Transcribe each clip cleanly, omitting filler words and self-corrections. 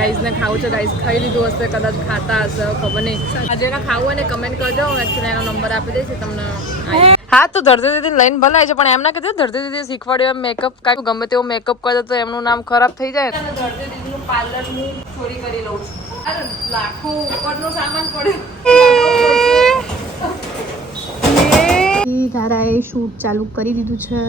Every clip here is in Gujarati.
ગાઈઝ ને ખાવું છે. ગાઈઝ ખાઈ લીધું હશે, કદાચ ખાતા હશે, ખબર નહીં. જેને ખાવું હોય ને કમેન્ટ કરજો, હું એકચ્યુઅલી એનો નંબર આપી દઈશ તમને. હા તો ધરતી દીદી લઈને ભલાય છે, પણ એમ ના કીધું ધરતી દીદી શીખવાડ્યું એમ મેકઅપ કાંઈ ગમે તેવો મેકઅપ કરે તો એમનું નામ ખરાબ થઈ જાય. ધરતી દીદીનું પાર્લર હું ચોરી કરી લઉં છું. લાખો ઉપરનો સામાન પડ્યો. તારાએ શૂટ ચાલુ કરી દીધું છે.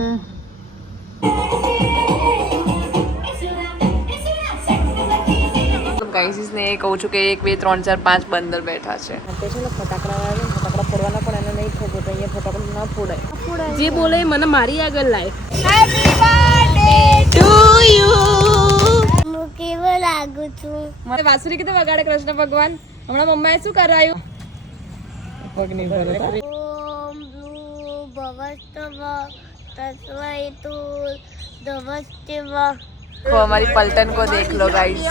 ગાઈસીસ ને એ કહું છું કે 1 2 3 4 5 બંદર બેઠા છે. તે છે ને ફટાકડા આવે ને, ફટાકડા ફોડવાના પણ એને નહીં ખબર તો અહીંયા ફટાકડા ના ફોડાય. જે બોલે મને મારી આગળ લાય. Happy birthday to you. હું કેવો લાગુ છું? મને વાસુરી કીધું વગાડે કૃષ્ણ ભગવાન. હમણાં મમ્માએ શું કરાયું? પગ નહીં ભરે. ઓમ બ્લુ ભવસ્તવ તસ્વૈતુ ધવસ્તવ. तो हमारी पलटन को देख लो गाइस.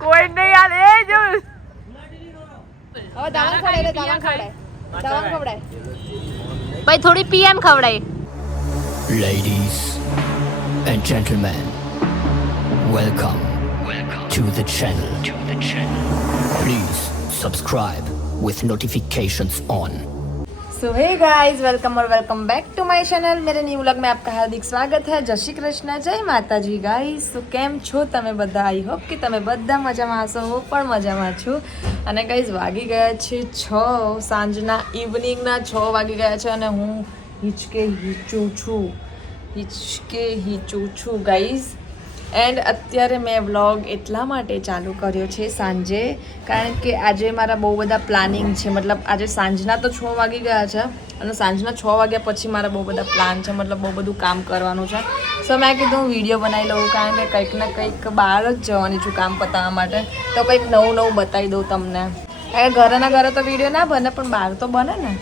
कोई नहीं यार ए जो और दावण खवड़ाय भाई थोड़ी PM खवड़ाय. Ladies and gentlemen, welcome to the channel. Please subscribe with notifications on. So hey guys, welcome और welcome back to my channel. मेरे न्यू व्लॉग में आपका हार्दिक स्वागत है. जय श्री कृष्ण, जय माताजी. गाइस तो કેમ છો તમે બધા? આઈ હોપ કે તમે બધા મજામાં હશો. હું પણ મજામાં છું. અને ગાઈસ વાગી ગયા છે 6 સાંજના ઇવનિંગના 6 વાગી ગયા છે અને હું હિચકે હીચું છું ગાઈસ. એન્ડ અત્યારે મેં વ્લોગ એટલા માટે ચાલુ કર્યો છે સાંજે, કારણ કે આજે મારા બહુ બધા પ્લાનિંગ છે. મતલબ આજે સાંજના તો 6 વાગી ગયા છે અને સાંજના 6 વાગ્યા પછી મારા બહુ બધા પ્લાન છે, મતલબ બહુ બધું કામ કરવાનું છે. સો મેં કીધું હું વિડીયો બનાવી લઉં, કારણ કે કંઈક ને કંઈક બહાર જ જવાની છું કામ પતાવવા માટે, તો કંઈક નવું બતાવી દઉં તમને. ઘરેના ઘરે તો વિડીયો ના બને, પણ બહાર તો બને ને.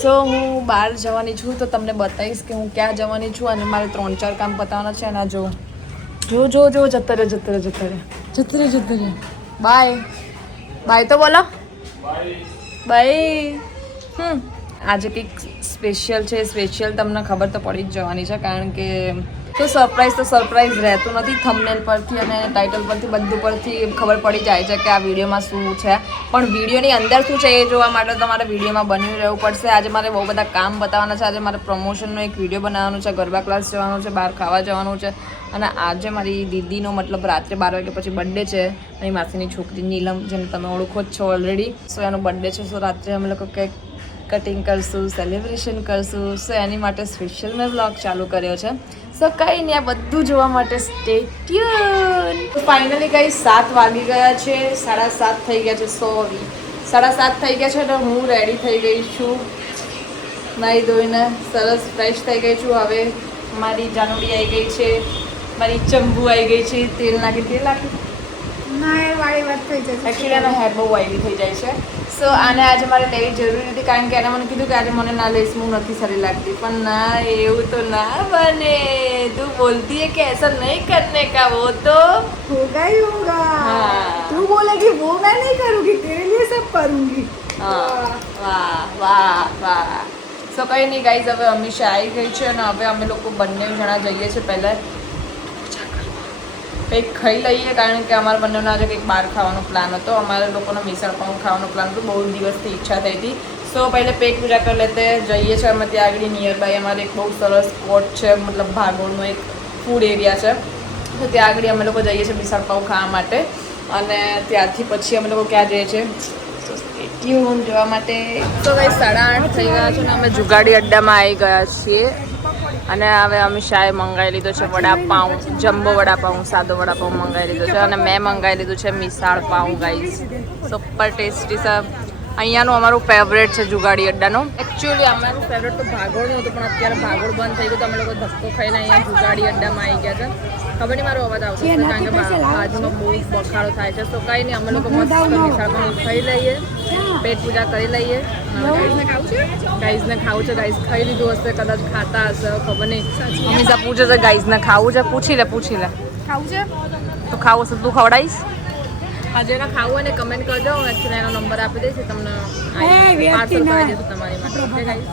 સો હું બહાર જવાની છું તો તમને બતાવીશ કે હું ક્યાં જવાની છું અને મારે 3-4 કામ પતાવવાના છે. એના જો જતો રહ્યો. બાય તો બોલો. બાય. આજે કંઈક સ્પેશિયલ તમને ખબર તો પડી જ જવાની છે, કારણ કે તો સરપ્રાઈઝ રહેતું નથી. થંબનેલ પરથી અને ટાઇટલ પરથી બધું પરથી ખબર પડી જાય છે કે આ વિડીયોમાં શું છે, પણ વિડીયોની અંદર શું છે એ જોવા માટે તમારે વિડીયોમાં બન્યું રહેવું પડશે. આજે મારે બહુ બધા કામ બતાવવાના છે. આજે મારે પ્રમોશનનો એક વિડીયો બનાવવાનો છે, ગરબા ક્લાસ જવાનું છે, બહાર ખાવા જવાનું છે. અને આજે મારી દીદીનો મતલબ રાત્રે 12 વાગ્યા પછી બર્થડે છે. મારી માસીની છોકરી નીલમ, જેને તમે ઓળખો જ છો ઓલરેડી. સો એનો બર્થડે છે. સો રાત્રે અમે લોકો કેક કટિંગ કરશું, સેલિબ્રેશન કરશું. સો એની માટે સ્પેશિયલ મેં વ્લોગ ચાલુ કર્યો છે. સો કંઈ નહીં, આ બધું જોવા માટે સ્ટે ટ્યુન. ફાઇનલી કંઈ 7 વાગી ગયા છે, 7:30 થઈ ગયા છે. 7:30 થઈ ગયા છે એટલે હું રેડી થઈ ગઈ છું, નાહી ધોઈને સરસ ફ્રેશ થઈ ગઈ છું. હવે મારી જાનુડી આવી ગઈ છે, મારી ચંબુ આવી ગઈ છે. તેલ નાખી ના એ વાળી વાત થઈ જશે. એકચ્યુઅલી એનો હેર બહુ ઓઇલી થઈ જાય છે. સો આને આજે મારે લેવી જરૂરી હતી, કારણ કે એને મને કીધું કે આજે મને ના લઈશ, હું નથી સારી લાગતી. પણ ના, એવું તો ના બને. તું બોલતી है कि ऐसा नहीं करने का, वो तो होगा ही होगा. हाँ. तू बोलेगी वो मैं नहीं करूँगी, तेरे लिए सब करूँगी. વાહ. સો કંઈ નહીં ગાઈઝ, હવે અમીષા આવી ગઈ છે અને હવે અમે લોકો બંને જણા જઈએ છીએ પહેલાં કંઈક ખાઈ લઈએ, કારણ કે અમારા બંનેનો આજે કંઈક બહાર ખાવાનો પ્લાન હતો. અમારા લોકોનો મિસળ પાઉં ખાવાનો પ્લાન હતો, બહુ દિવસથી ઈચ્છા થઈ હતી. સો પહેલે પેટ પૂજા કરી લેતે જઈએ છીએ અમે. ત્યાં આગળ નિયર બાય અમારે એક બહુ સરસ સ્પોટ છે, મતલબ ભાગોળનો એક ફૂડ એરિયા છે. તો ત્યાં આગળ અમે લોકો જઈએ છીએ મિસળ પાઉં ખાવા માટે. અને ત્યાંથી પછી અમે લોકો ક્યાં જઈએ છીએ ટ્યુન જોવા માટે. તો ભાઈ 8:30 થઈ ગયા છે ને અમે જુગાડી અડ્ડામાં આવી ગયા છીએ. અને હવે અમે શાએ મંગાવી લીધો છે વડાપાઉં, જમ્બો વડાપાઉં, સાદો વડાપાઉં મંગાવી લીધો છે. અને મેં મંગાવી લીધું છે મિસાળ પાઉં ગાઈઝ. સુપર ટેસ્ટી છે. અહીંયાનું અમારું ફેવરેટ છે જુગાડી અડ્ડાનું. એકચ્યુઅલી અમારું ફેવરેટ તો ભાગોળનું હતું, પણ અત્યારે ભાગોળ બંધ થઈ ગયું તો અમે લોકો ધક્કો ખાઈને અહીંયા જુગાડી અડ્ડામાં આવી ગયા છે. ખબર નહીં મારો અવાજ આવશે, કારણ કે બાજુમાં બહુ બખાડો થાય છે. તો કંઈ નહીં, અમે લોકો મસ્ત મિસાળ પાઉં ખાઈ લઈએ, પેટ પૂજા કરી લઈએ. ગાઈઝને ખાવું છે. ગાઈઝ ખાઈ લીધું હશે, કદાચ ખાતા હશે, ખબર નહીં. અમીષા પૂછે છે ગાઈઝને ખાવું છે. પૂછી લે. ખાવું છે તો ખાવું હશે તું ખવડાવીશ. આજે એને ખાવું હોય ને કમેન્ટ કરજો, હું એકચ્યુઅલી એનો નંબર આપી દઈશ, તમને વ્યક્તિ પાર્સલ ના. કરી દઈશું તમારી માટે. ઓકે ગાઈસ,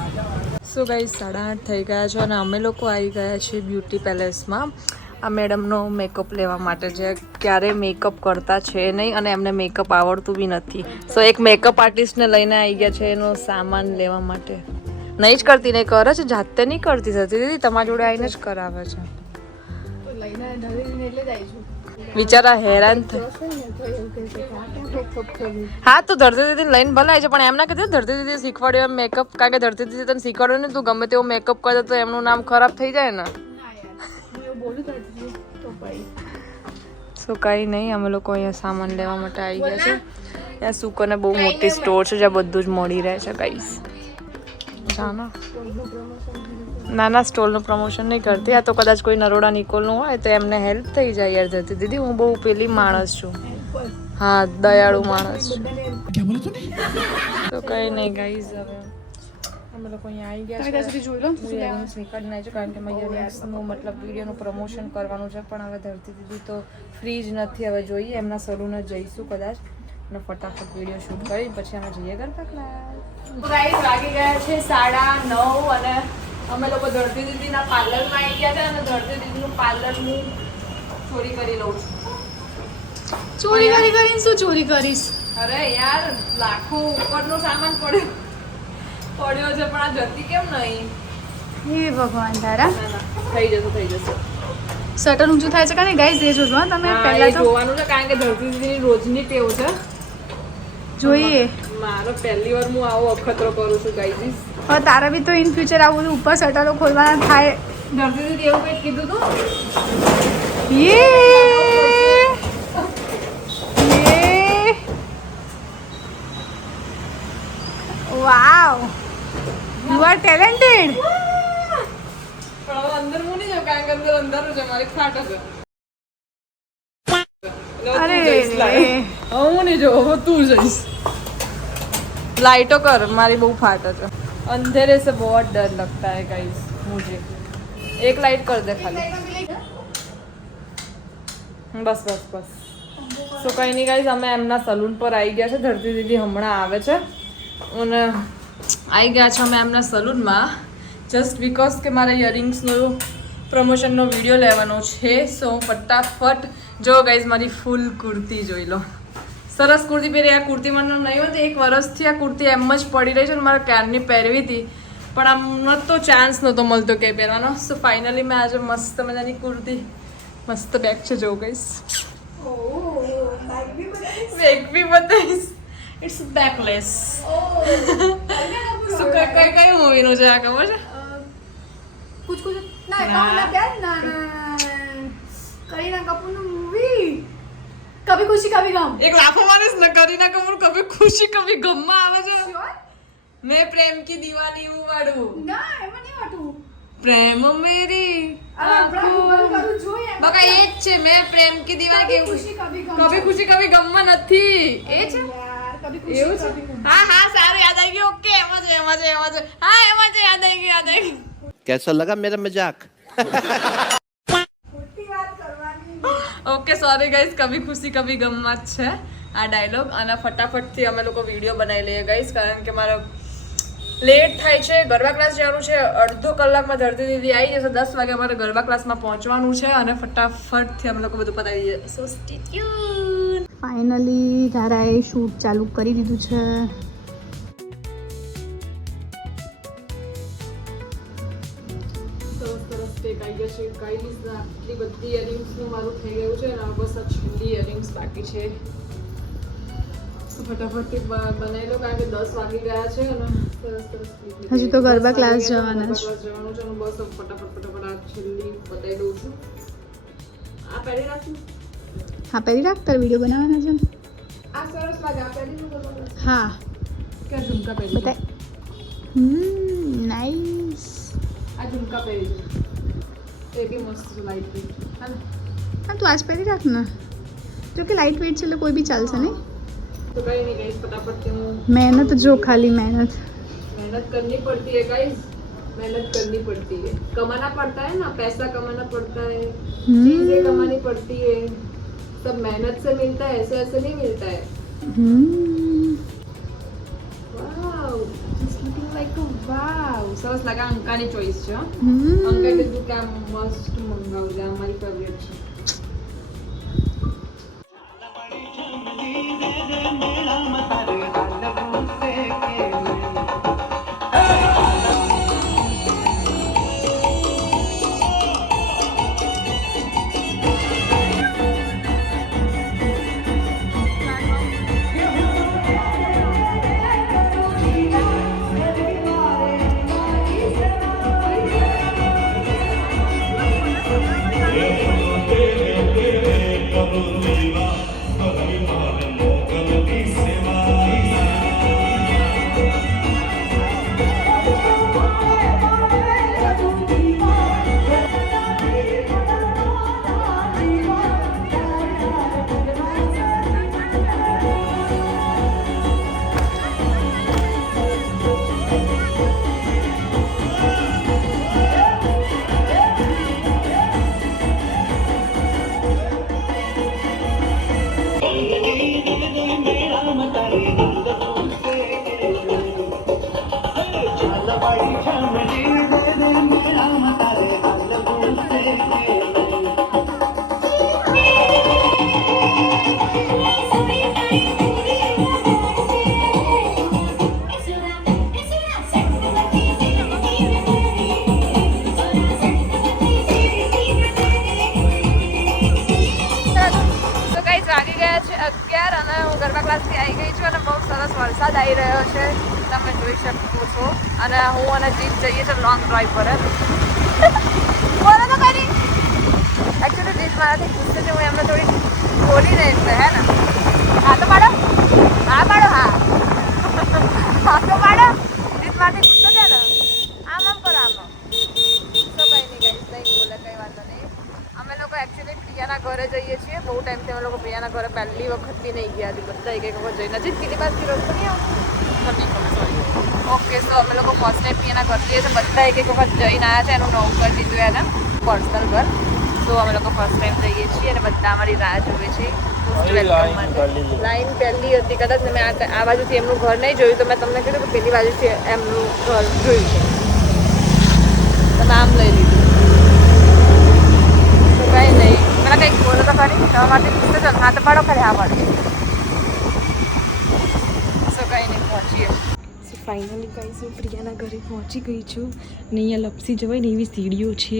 સો ગાઈસ 8:30 થઈ ગયા છે અને અમે લોકો આવી ગયા છીએ બ્યુટી પેલેસમાં આ મેડમનો મેકઅપ લેવા માટે, જે ક્યારે મેકઅપ કરતા છે નહીં અને એમને મેકઅપ આવડતું બી નથી. સો એક મેકઅપ આર્ટિસ્ટને લઈને આવી ગયા છે એનો સામાન લેવા માટે. નહીં જ કરતી, નહીં કરે છે, જાતે નહીં કરતી થતી દીદી, તમારી જોડે આવીને જ કરાવે છે. બિચારા હેરાન હા તો ધરતી દીદી લઈને ભલે છે, પણ એમ ના કીધું ધરતી દીદી શીખવાડ્યું એમ મેકઅપ, કારણ કે ધરતી દીદી તને શીખવાડ્યું ને તું ગમે તેવો મેકઅપ કરે તો એમનું નામ ખરાબ થઈ જાય ને. સો કંઈ નહીં, અમે લોકો અહીંયા સામાન લેવા માટે આવી ગયા છે. ત્યાં સુકોને બહુ મોટી સ્ટોર છે જ્યાં બધું જ મળી રહે છે ગાઈસ. ના ના, સ્ટોલનું પ્રમોશન નહીં કરતી, આ તો કદાચ કોઈ નરોડા નિકોલનું હોય તો એમને હેલ્પ થઈ જાય યાર ધરતી દીદી. હું બહુ પેલી માણસ છું, હા દયાળુ માણસ છું. તો કંઈ નહીં ગાઈઝ, હવે અમે લોકો અહીંયા આવી ગયા છે. ઇયરિંગ્સ નીકળના છે કારણ કે મારે ઇયરિંગ્સનું મતલબ વિડીયોનું પ્રમોશન કરવાનું છે, પણ હવે ધરતી દીદી તો ફ્રી જ નથી. હવે જોઈએ એમના સલૂન જ જઈશું કદાચ અને ફટાફટ વિડીયો શૂટ કરી પછી અમે જઈએ ગરબા ક્લાસ. ગાઈઝ વાગી ગયા છે 9:30 અને અમે લોકો ધરતી દીદીના પાર્લરમાં આવી ગયા છે અને ધરતી દીદીનું પાર્લર હું ચોરી કરી લઉં છું. ચોરી કરીને શું ચોરી કરીશ? અરે યાર લાખો ઉપરનો સામાન પડ્યો છે, પણ આ જતી કેમ નહીં? હે ભગવાન તારા. ના ના, થઈ જશે. શટર ઊંચું થાય છે કે ગાઈસ એ જોજો તમે હા, પહેલા એ તો જોવાનું છે કારણ કે ધરતી દીદીની રોજની ટેવ છે. જોઈએ. મારો પહેલી વાર હું આવો અખતરો કરું છું ગાઈઝ. હવે તારા બી તો ઇન ફ્યુચર આવું બધું ઉપર શટરો ખોલવાના થાય. ધરતી દીદી એવું કંઈક કીધું તું. વાવ, યુ આર ટેલેન્ટેડ. પણ હવે અંદર હું નહીં જાઉં કારણ કે અંદર અંધારું છે, મારી ખાટ છે. અરે હું નહીં જોઉં, હવે તું જઈશ. लाइटों कर, मारी बहु फाट है. अंधेरे से बहुत डर लगता है गाइस मुझे. एक लाइट कर दे खाली. बस बस बस. સો કંઈ નહીં ગાઈઝ, અમે એમના સલૂન પર આવી ગયા છે. ધરતી દીદી હમણાં આવે છે અને આવી ગયા છે અમે એમના સલૂનમાં જસ્ટ બીકોઝ કે મારે ઇયરિંગ્સનો પ્રમોશનનો વિડીયો લેવાનો છે. સો ફટાફટ જો ગાઈઝ મારી ફૂલ કુર્તી જોઈ લો. સરસ કુર્તી પહેરી. આ કુર્તી મને નહીં હોતી, 1 વર્ષથી આ કુર્તી એમ જ પડી રહી છે અને મારે ક્યારની પહેરવી હતી, પણ આમ નહોતો ચાન્સ નહોતો મળતો કે પહેરવાનો. સો ફાઇનલી મેં આજે મસ્ત મજાની કુર્તી, મસ્ત બેગ છે જો ગાઈઝ. બેગ બી બતાવીશ. It's bagless. સો કઈ મૂવીનું છે આ ખબર છે? કુછ ના કરીના કપૂરનું મૂવી કભી ખુશી કભી ગમ. એક લાફો મારીશ ને, કરીના કપૂર કભી ખુશી કભી ગમમાં આવે છે. મેં પ્રેમ કી દીવાની હું વાળું. ના એમાં નહીં વાટું. પ્રેમ મેરી બકા એ જ છે. મેં પ્રેમ કી દીવા કે ખુશી કભી ગમ. કભી ખુશી કભી ગમમાં નથી એ છે. કભી ખુશી એવું છે? હા હા સારું, યાદ આવી ગયું. ઓકે, એમાં છે. હા એમાં છે, યાદ આવી ગયું. कैसा लगा मेरा मजाक? ઓકે સોરી ગાઈઝ, કભી ખુશી કભી ગમમાં જ છે આ ડાયલોગ. અને ફટાફટથી અમે લોકો વિડીયો બનાવી લઈએ ગાઈઝ, કારણ કે મારે લેટ થાય છે. ગરબા ક્લાસ જવાનું છે. અડધો કલાકમાં ધરતી દીદી આવી જશે. 10 વાગે અમારે ગરબા ક્લાસમાં પહોંચવાનું છે અને ફટાફટથી અમે લોકો બધું પતાવી દઈએ. So stay tune. ફાઇનલી ધારાએ શૂટ ચાલુ કરી દીધું છે. સરસ પેક આવી ગયો છે ગાઈઝ. આટલી બધી ઇયરિંગ્સનું મારું થઈ ગયું છે અને બસ આ છેલ્લી ઇયરિંગ્સ બાકી છે. ફટાફટથી બનાવી લો કારણ કે 10 વાગી ગયા છે અને સરસ હજી તો ગરબા ક્લાસ જવાના છે. જવાનું છે અને બસ ફટાફટ આ છેલ્લી બતાવી દઉં છું. આ પહેરી રાખું. હા પહેરી રાખ, તાર વિડીયો બનાવવાનો છે. આ સરસ લાગે. આ પહેરી લો. હા કે ઝુમકા પહેરી બતાય. નાઈસ. આ ઝુમકા પહેરી છે. એ બી મસ્ત છે, લાઈટ વેટ. હા તું આજ પહેરી રાખ ને, જો કે લાઇટ વેટ છે એટલે કોઈ બી ચાલશે નહીં. तो कहीं नहीं गई. फटाफट से मेहनत जो खाली मेहनत करनी पड़ती है गाइस. मेहनत करनी पड़ती है. कमाना पड़ता है ना, पैसा कमाना पड़ता है, चीजें कमानी पड़ती है. सब मेहनत से मिलता है, ऐसे ऐसे नहीं मिलता है। वाव, just looking like a wow. સરસ લાગે. અંકાની ચોઈસ છે. અંકા કીધું કે આ મસ્ત મંગાવજે, આ મારી ફેવરેટ છે. વરસાદ આવી રહ્યો છે, તમે જોઈ શકો છો. અને હું અને જીત જઈએ છીએ લોંગ ડ્રાઈવ પર. બોલો તો ખરી. એકચ્યુઅલી જીત મારાથી પૂછશે છે, હું એમને થોડી બોલી ને એટલે હે ને. હા તો પાડો, હા પાડો, હા હા તો પાડો. જીત મારાથી પૂછશે છે ને, આમ આમ કરો, આમ. તો કંઈ નહીં, કંઈ બોલે, કંઈ વાંધો નહીં. અમે લોકો એકચ્યુઅલી પ્રિયાના ઘરે જઈએ છીએ. બહુ ટાઈમથી અમે લોકો પ્રિયાના ઘરે પહેલી વખત બી નહીં ગયા હતી. બધા એક વખત જઈને હજી કેટલી બાજુ રસ્તો નહીં આવતો. સોરી. ઓકે, સો અમે લોકો ફર્સ્ટ ટાઈમ પ્રિયાના ઘર જઈએ છીએ. બધા એક વખત જઈને આવ્યા છે. એનું નવું કરી દીધું એને પર્સનલ ઘર. તો અમે લોકો ફર્સ્ટ ટાઈમ જઈએ છીએ અને બધા અમારી રાહ જોવે છે. લાઈન પહેલી હતી કદાચ ને મેં આ બાજુથી એમનું ઘર નહીં જોયું, તો મેં તમને કીધું કે પેલી બાજુથી એમનું ઘર જોયું છે. તો નામ લઈ લીધું. કંઈ નહીં, પેલા કંઈક બોલો તો ખરી. તમારા માટે પૂછતો ચાલ, હા તો પાડો ખરી, હા પાડો. સો કંઈ નહીં, પહોંચીએ. સો ફાઇનલી કંઈ હું પ્રિયાના ઘરે પહોંચી ગઈ છું. ને અહીંયા લપસી જવાય ને એવી સીડીઓ છે,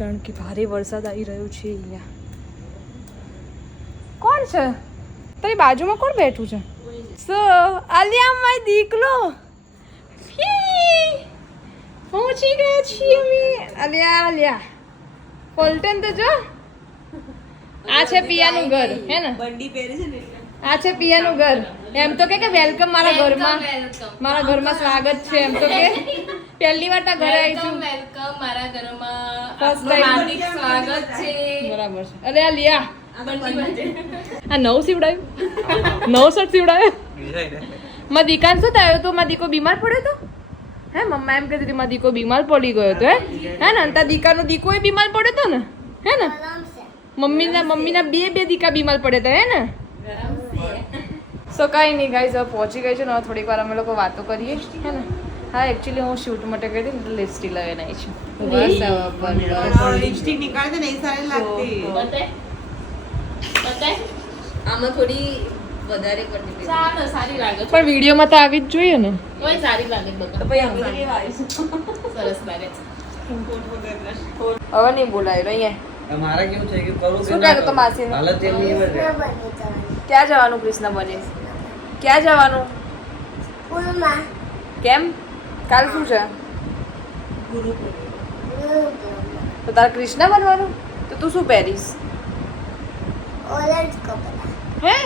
કારણ કે ભારે વરસાદ આવી રહ્યો છે અહીંયા. કોણ છે તારી બાજુમાં? કોણ બેઠું છે? સો આલિયા માય દીકલો પહોંચી ગયા છીએ અમે. આલિયા ફોલ્ટન તો જો. આ છે પિયાનું ઘર, હે ને? બંડી પહેરી છે ને. આ છે પિયાનું ઘર. એમ તો કે વેલકમ મારા ઘરમાં, મારા ઘરમાં સ્વાગત છે. એમ તો કે પહેલી વાર તા ઘરે આવી છું. વેલકમ મારા ઘરમાં, ફર્સ્ટ ટાઈમ હાર્દિક સ્વાગત છે. બરાબર છે. અરે આ લિયા, આ નવ સીવડાયું, નવ શર્ટ સીવડાયો. માં દીકાન શું થયું હતું? માં દીકો બીમાર પડ્યો તો, હે? મમ્મા એમ કહેતી હતી માં દીકો બીમાર પડી ગયો હતો, હે ને? તાર દીકાનો દીકો એ બીમાર પડ્યો હતો ને, હે ને? મમ્મીના બે દીકા બીમાર પડ્યા હતા, હે ને? સો કાંઈ નહીં ગાઈઝ, હવે પહોંચી ગઈ છે ને. થોડીક વાર અમે લોકો વાતો કરીએ, હે ને? હા, એકચ્યુઅલી હું શૂટ માટે ગઈ હતી ને, લિપસ્ટિક લગાવીને આવી છું. लिपस्टिक निकालते नहीं सारे लगती આમાં થોડી વધારે પડતી ચાલો, સારી લાગે. પણ વિડીયોમાં તો આવી જ જોઈએ ને. કોઈ સારી લાગે બધા. તો પછી અમે કેવા આવીશું? સરસ લાગે છે. હવે નહીં બોલાય અહીંયા. हमारा क्यों थे कि करो શું કહેતો તો માસીનું? हालत एमनी है ક્યાં જવાનું કૃષ્ણ બને? ક્યાં જવાનું? કેમ? કાલ શું છે? તો તારે કૃષ્ણ બનવાનું? તો તું શું પહેરીશ? ઓરેન્જ કપડા, હે?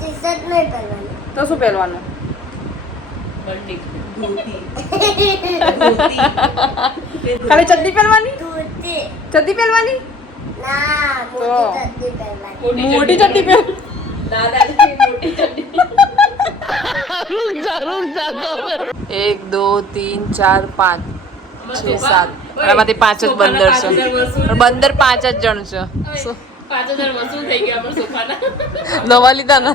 ટી-શર્ટ નહીં પહેરવાની. તો શું પહેરવાનું? ખાલી ચડ્ડી પહેરવાની? ધોતી. ચડ્ડી પહેરવાની? ના, તો. મોટી ચડ્ડી પહેરવાની. મોટી ચડ્ડી પહેર. દાદાની મોટી ચડ્ડી. 1 2 3 4 5 6 7. આમાંથી 5 જ બંદર છે. બંદર 5 જ જણ છે. શું? 5,000 વસૂલ થઈ ગયા આપણા સોફાના. નવા લીધા ને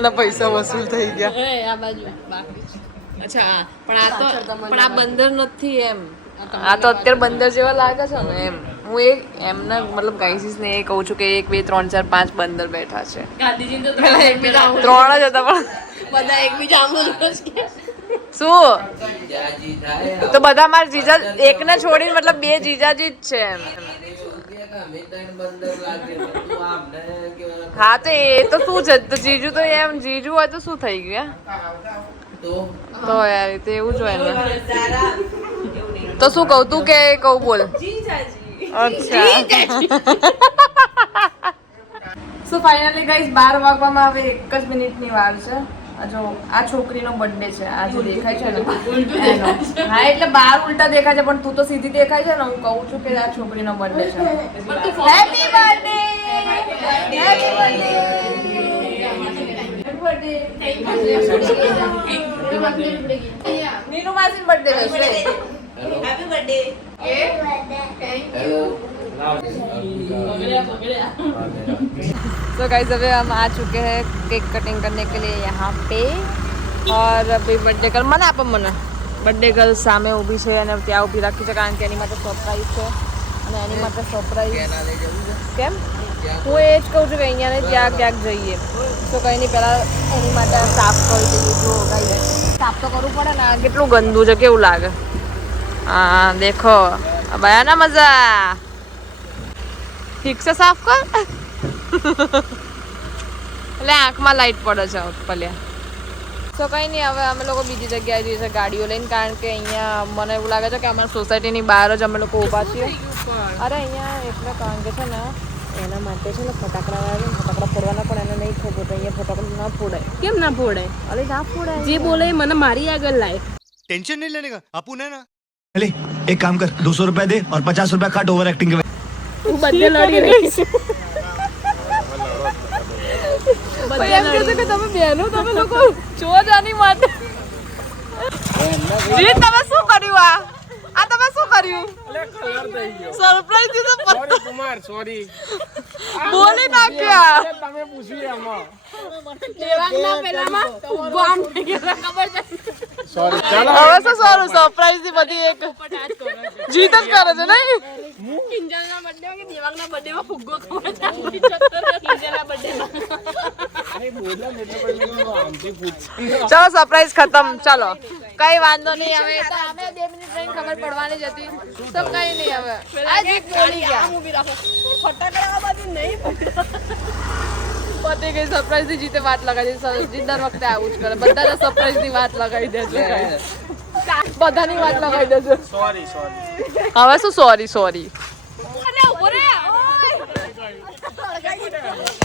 એના પૈસા વસૂલ થઈ ગયા. આ બાજુ બાકી છે. અચ્છા પણ આ બંદર નથી એમ. આ તો અત્યારે બંદર જેવા લાગે છે ને એમ. હું એમના મતલબ ગાઈસીસ ને એ કહું છું કે 1 2 3 4 5 બંદર બેઠા છે. ગાંધીજી તો ત્રણ જ હતા પણ બધા એકબીજા આમ જ કે શું તો બધા મારા જીજા એકને છોડીને મતલબ 2 જીજાજી જ છે એમ. હા તો એ તો શું છે તો જીજુ તો એમ જીજુ હોય તો શું થઈ ગયું તો યાર એ તો એવું જ હોય ને. તો શું કહું તું કે કહું બોલ. અચ્છા સો ફાઇનલી ગાઈસ 12 વાગવામાં હવે 1 જ મિનિટની વાર છે. જો આ છોકરીનો બર્થડે છે. આ જે દેખાય છે ને એનો. હા એટલે 12 ઉલટા દેખાય છે પણ તું તો સીધી દેખાય છે ને. હું કહું છું કે આ છોકરીનો બર્થડે છે. Happy birthday happy birthday Ninu માસીનો બર્થડે છે. Happy birthday. तो गाइस अभी हम आ चुके हैं केक कटिंग करने के लिए यहाँ पे और अभी बर्थडे गर्ल મને આપો મને બર્થડે ગર્લ સામે ઊભી છે અને ત્યાં ઊભી રાખી છે કારણ કે એની માટે સરપ્રાઈઝ છે અને એની માટે સરપ્રાઈઝ કેમ હું એ જ કહું છું કે અહીંયા ને ત્યાં ક્યાંક જઈએ તો કંઈ નહીં પહેલાં એની માટે સાફ કરી દઈએ. જો ગાઈસ સાફ તો કરવું પડે ને. કેટલું ગંદુ છે કેવું લાગે. હા દેખો अब आया ना मजा. ઠીક છે સાફ કર. એટલે આંખમાં લાઈટ પડે છે પલ્યા. તો કંઈ નહીં હવે અમે લોકો બીજી જગ્યાએ જઈએ છીએ ગાડીઓ લઈને કારણ કે અહીંયા મને એવું લાગે છે કે અમારી સોસાયટીની બહાર જ અમે લોકો ઊભા છીએ. અરે અહીંયા એટલે કારણ કે છે ને એના માટે છે ને ફટાકડા ફોડવાના પણ એને નહીં ખબર અહીંયા ફટાકડા ના ફોડાય. કેમ ના ફોડાય? અરે ના ફોડાય જે બોલે મને મારી આગળ લાય. टेंशन नहीं लेने का अपन है ना. चले एक काम कर 200 रुपया दे और 50 रुपया काट ओवर एक्टिंग के. હું બધે લડી રહી છું. એમ કહે છે કે તમે બહેનો તમે લોકો જો જાની માટે જીત તમે શું કર્યું આ તમે શું કર્યું સરપ્રાઈઝ દીધો કુમાર સોરી બોલી નાખ્યા તમે પૂછ્યું એમાં દેવાંગના પેલામાં બોમ્બ થઈ ગયો ખબર છે. સોરી ચાલો હવે શું સારું સરપ્રાઈઝ ની બધી એક જીત જ કરે છે નહીં. કિંજલના બર્થડે કે દેવાંગના બર્થડેમાં ફુગ્ગો ખબર છે. કિંજલના બર્થડેમાં ચલો સરપ્રાઈઝ ખતમ. ચલો કઈ વાંધો નહીં. હવે તો અમે 2 મિનિટ રહીને ખબર પડવાની જ હતી તો કઈ નહીં. હવે આ જીત બોલી ગયા ફટાકડા બધી નહીં પતી ગઈ સરપ્રાઈઝ ની જીતે વાત લગાવી દીધી. જીત દર વખતે આવું જ કરે. બધાને સરપ્રાઈઝ ની વાત લગાવી દેજો. બધાની વાત લગાવી દેજો. સોરી હવે શું સોરી સોરી અલે ઉભો રે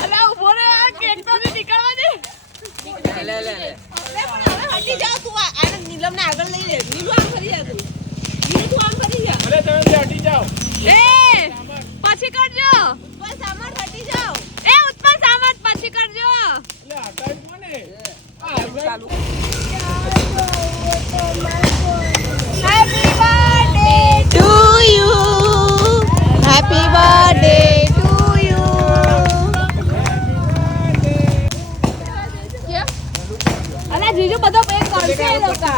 અલે ઉભો રે કેક તો નીકળવા દે. લે લે લે હવે હટી જા તું. આને નીલમને આગળ લઈ લે. નીલુ આમ ફરી જા તું. નીલુ તું આમ ફરી જા. અરે તમે હટી જાઓ. એ પછી કરજો. ઉપર સામાન હટી જાઓ. એ ઉપર સામાન પછી કરજો. એટલે હટાઈ કોને happy birthday to you happy birthday to you. અલા જીજુ બધો પેક કરશે એ લોકો.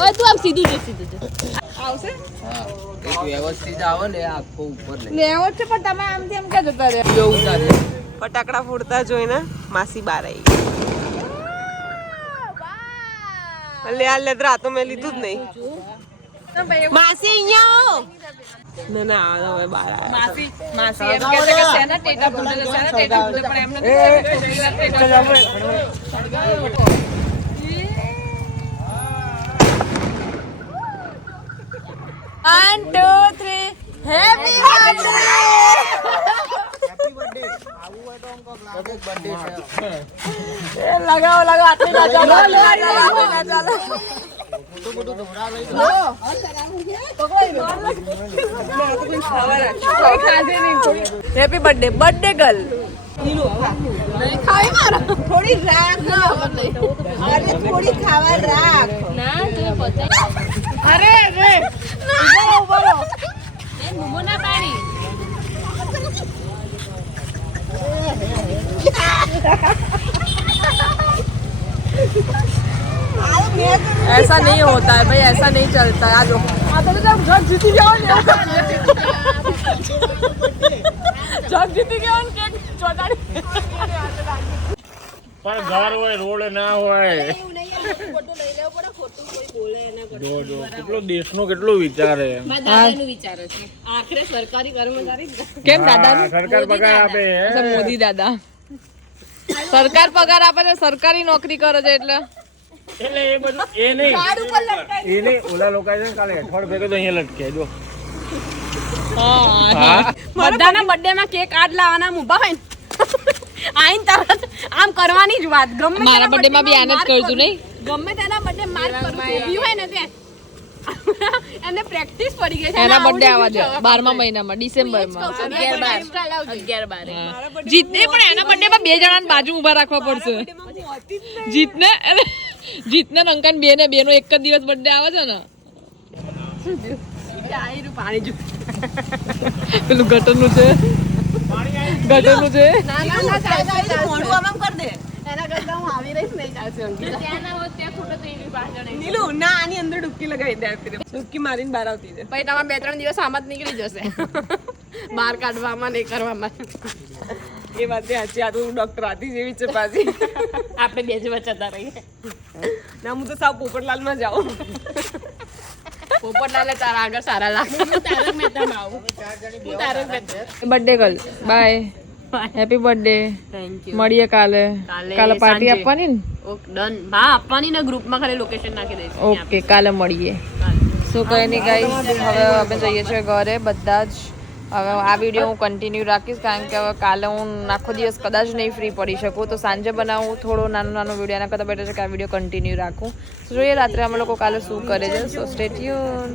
ઓય તું આમ સીધું જો આવશે. વ્યવસ્થિત આવો ને આખો ઉપર લઈ લેવો છે પણ તમે આમથી એમ ક્યાં જતા રહ્યા. જો ઉતારે ફટાકડા ફોડતા જોઈને માસી બહાર આવી. લે આ લેદરા તો મેં લીધું જ નહીં. માસી અહીંયા આવો. ના ના આ હવે બહાર આવ્યા. માસી માસી એમ કહે છે કે શેના ટેટા ફૂટે છે શેના ટેટા ફૂટે પણ એમને One, two, three. Happy birthday. लगाओ लगाओ आते ना चलो ना चलो हैप्पी बर्थडे बर्थडे गर्ल थोड़ी राख अरे थोड़ी खावा राख ના તું પચાસ. अरे अरे એ મોમો ના પાડી. ऐसा नहीं होता है भाई, ऐसा नहीं चलता है। आ जाओ जग जीती गया जग जीती गया केक ચોટાડી પણ ઘર હોય રોડ ના હોય જો કેટલો દેશનો કેટલો વિચાર છે દાદાનું વિચાર છે આખરે સરકારી કર્મચારી કેમ દાદા સરકાર પગાર આપે અચ્છા મોદી દાદા સરકાર પગાર આપે છે, સરકારી નોકરી કરે છે એટલે એટલે એ બધું એ નહીં ઓલા લોકો છે ને કાલે અઠવાડ ભેગો તો અહીંયા લટકે જો બધાના બર્થડે માં કેક આડ લાવવાના ઊભા હોય ને આઈન તરત આમ કરવાની જ વાત ગમે મારા બર્થડે માં બી આને જ કરતું નહીં ગમે તેના બર્થડે માર્ક કરું ઊભી હોય ને તે એને પ્રેક્ટિસ પડી ગઈ છે એના બર્થડે આવવા દે 12મા મહિનામાં ડિસેમ્બરમાં 11 જીતને પણ એના બર્થડે માં બે જણાને બાજુ ઊભા રાખવા પડશે જીતને અંકન બે ને બેનો એક જ દિવસ બર્થડે આવે છે ને પાણી જો પેલું ગટરનું છે ગટરનું છે ના મોઢું આમ કર દે એના કરતા હું આવી રહીશ નહીં ચાલશે અંકિત ત્યાં ના હોત ત્યાં ખોટો તો એની પાસે નહીં નીલુ ના આની અંદર ડૂબકી લગાવી દે ડૂબકી મારીને બહાર આવતી છે પછી તમારે 2-3 દિવસ આમ જ નીકળી જશે બહાર કાઢવામાં નહીં કરવામાં એ વાત સાચી. આ તો ડોક્ટર આથી જેવી છે પાછી. આપણે બે જ બચાતા રહીએ. ના હું તો સાવ પોપટલાલમાં જાઉં. પોપટલાલે તારા આગળ સારા લાગે. હું તારક મહેતામાં આવું. હું Tarak Mehta. Birthday girl bye. Happy birthday. Thank you. મળીએ કાલે. કાલે પાર્ટી આપવાની ને? Okay done. હા આપવાની ને ગ્રુપમાં ખાલી લોકેશન નાખી દઈશ. ઓકે કાલે મળીએ. સો કઈ નહીં ગાઈસ, હવે અમે જઈએ છીએ ઘરે બધા જ. હવે આ વિડીયો હું કન્ટિન્યુ રાખીશ કારણ કે હવે કાલે હું આખો દિવસ કદાચ નહીં ફ્રી પડી શકું, તો સાંજે બનાવું થોડો નાનો વિડીયો. એના કરતાં બેટર છે કે આ વિડીયો કન્ટિન્યુ રાખું. જોઈએ રાત્રે અમે લોકો કાલે શું કરે છે. સો સ્ટે ટ્યુન.